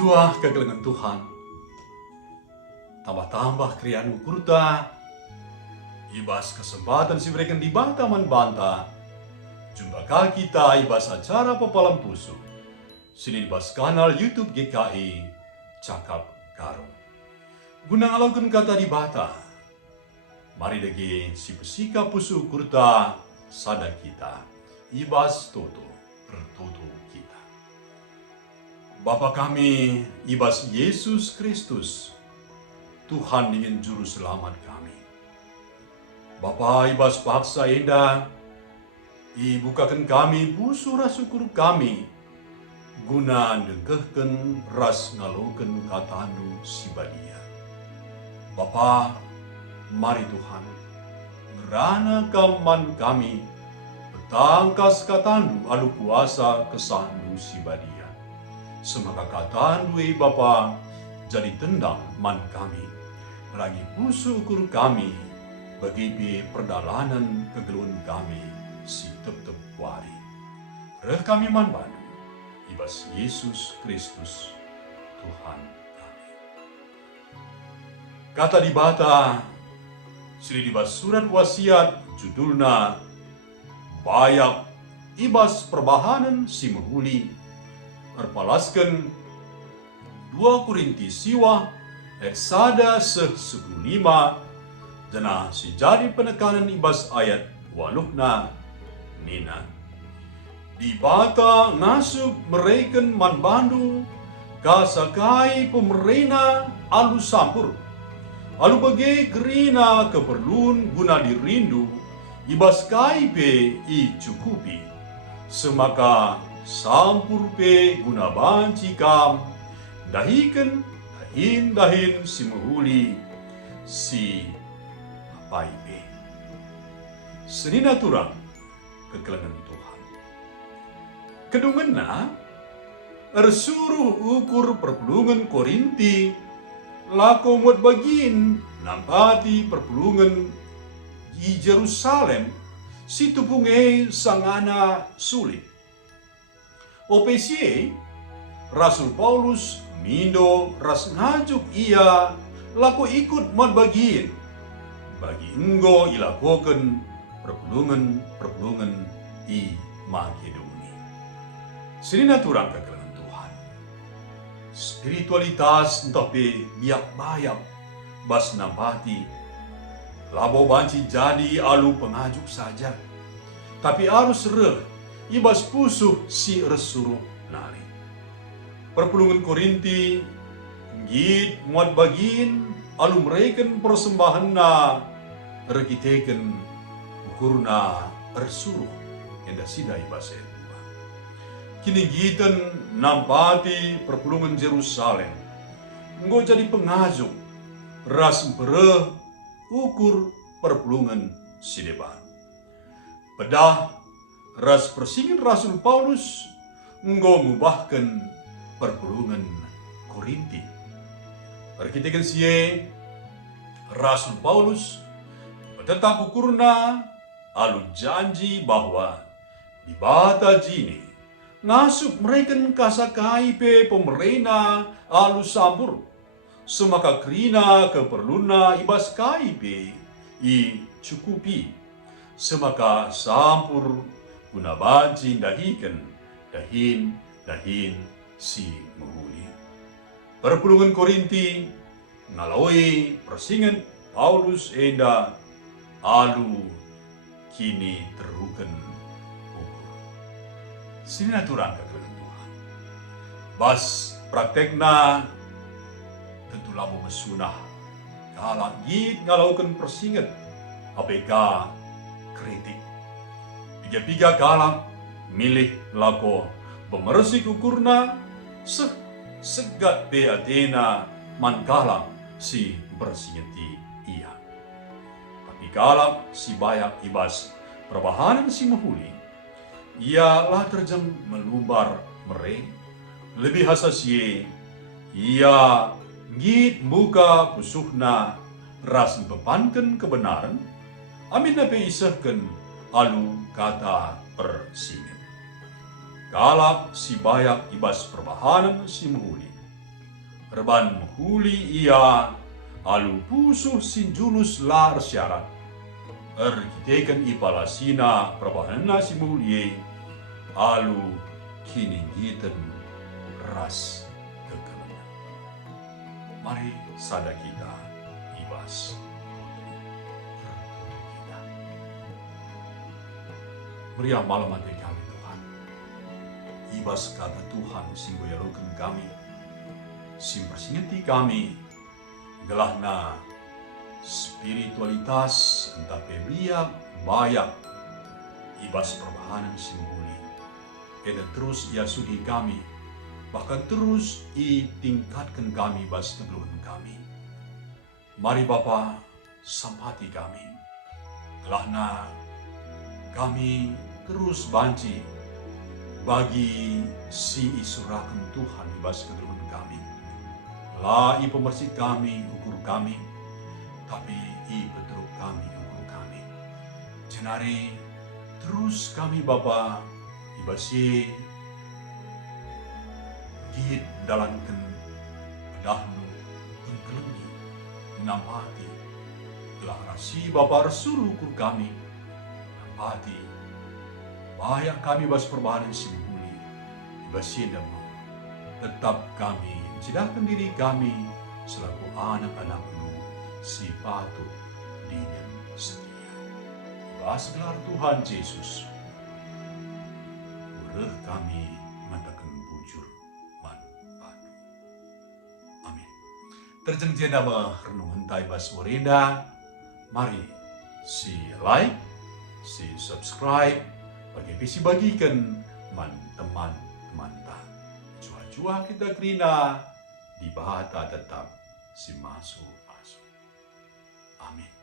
Jua kegelengan Tuhan, tambah-tambah krianu kurta, ibas kesempatan si berikan di banta banta, jumpa kita ibas acara pepalam pusu, sini ibas kanal YouTube GKI, Cakap Karo. Guna alaukan kata di bata, mari degi si pesika pusu kurta, sada kita, ibas toto, bertoto kita. Bapa kami, ibas Yesus Kristus, Tuhan dengan Juru Selamat kami. Bapa ibas paksa indah, ibukakan kami busu syukur kami, guna dengkehken ras ngaloken katandu si badia. Bapa, mari Tuhan, ngerana kaman kami, betangkas katandu alu kuasa kesandu si badia. Semaka katandu Bapa, jadi tendang man kami, lagi busu ukur kami, bagi perdalanan kegeluan kami, si tep-tep wari. Reh kami man bandu, ibas Yesus Kristus, Tuhan kami. Kata di bata, sili dibas surat wasiat, judulna, bayak ibas perbahanan si menghuli, terpalaskan 2 Korintus siwa eksada 10:5 jana si jadi penekanan ibas ayat waluhna nina di bata ngasup mereken man bandu kasakai pemerina alu sampur alu bagi gerina keperluan guna dirindu ibas kai pe i cukupi semaka sampur pe guna banci kam dahikan dahin si menghuli si apai pe senina turang kekelengan Tuhan kedungenna ersuruh ukur perpulungan Korinti lako muat bagin nampati perpulungan di Jerusalem si tupunge sangana sulit OPC, Rasul Paulus mindo ras ngajuk ia laku ikut mad bagiin. Bagi enggo ilakoken perpulungan i Makedoni. Sini naturang kekelengan Tuhan. Spiritualitas tapi biak bayak bas nampati. Labo banci jadi alu pengajuk saja. Tapi harus ibas pusuh si resuruh nari. Perpulungan Korinti, git muat bagin, alu mereken persembahan na, rekiteken ukurna resuruh, yang sida ibas edua. Kini gitan nampati perpulungan Jerusalem, nggo jadi pengajuk, ras bereh ukur perpulungan sideban. Pedah ras persingin Rasul Paulus nggo ngubahkan perpulungan Korinti. Perkitakan siye Rasul Paulus tetap ukurna alu janji bahwa di bata jini ngasup mereka kasakai pe pemerina alu sampur semaka krina keperluna ibas kai pe i cukupi semaka sampur guna banci dahin si menghuli. Perpulungan Korinti ngalaui persingan Paulus enda alu kini teruken ukur. Sini naturang kekelengan Tuhan. Bas praktekna tentu labo mesunah kalak git ngalaukan persingan APK kritik. Piga kalam milih lako pemersik ukurna segat be Athena man kalam si bersingeti ia. Tapi kalam si bayak ibas perbahanan si menghuli ialah terjang melubar mere lebih hasasie ia git buka pusuhna ras bepankan kebenaran amin nape isahkan alu kata persingan. Galak si bayak ibas perbahanan si menghuli. Reban huli ia, alu pusuh sinjulus lar syarat. Ergiteken ipalasina prabahana simulie, alu kiningiten ras kekeleman. Mari sada kita ibas kita. Meriah malam ante kami Tuhan. Ibas kata Tuhan singgoyaroken kami. Simpersingeti kami gelahna spiritualitas entah pebliak bayak ibas perbahanan simbuli. Eda terus ia sudi kami, bahkan terus i tingkatkan kami bas kebeluhan kami. Mari Bapa sampati kami, gelahna kami terus banci bagi si isurakan Tuhan ibas kebeluhan kami. La i pemersih kami, ukur kami, tapi i peteruk kami, ukur kami. Jenari terus kami Bapa ibasi git dalankan pedahnu engkelemi nampati telah rasi Bapa resuru ukur kami nampati bayak kami bas perbahanan simbuli ibasi demo tetap kami sedangkan diri kami selaku anak-anak-Mu si patut dengan setia. Ibas gelar Tuhan Yesus, ureh kami mantakan bujur manpadu. Amin. Terjeng nama renungan taibas warenda, mari si like, si subscribe, bagi visi bagikan man teman-teman ta. Jua-jua kita kerina di bahata tetap si masuk. Amin.